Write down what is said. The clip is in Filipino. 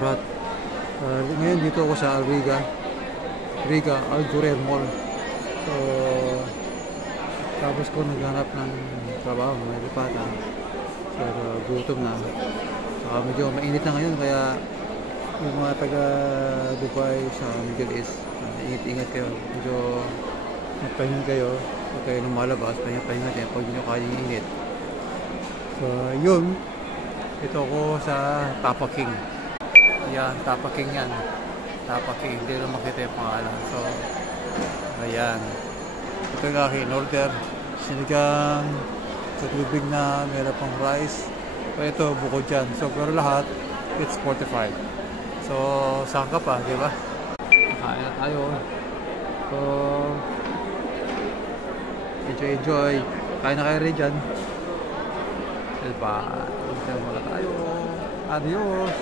restaurant. Ngayon dito ako sa Riga Algorer Mall. So tapos ko naghanap ng trabaho, may lipatan. So gutom na. Saka medyo mainit na ngayon, kaya yung mga taga Dubai sa Middle East, ingat kayo. Medyo magpahinga kayo. Huwag kayo lumalabas, pahinga kayo pag nyo kaya yung init. So yun, ito ko sa Tapa King. Yan, Tapa King yan. Tapa King, hindi na makita yung pangalan. So ayan, ito yung aking in-order. Sinigang sa tubig na meron pang rice. So ito, bukod dyan. So pero lahat, it's 45. So saan ka pa, di ba? Kain na tayo. So enjoy. Kain na kayo rin dyan. Diba? Ito muna tayo. Adios!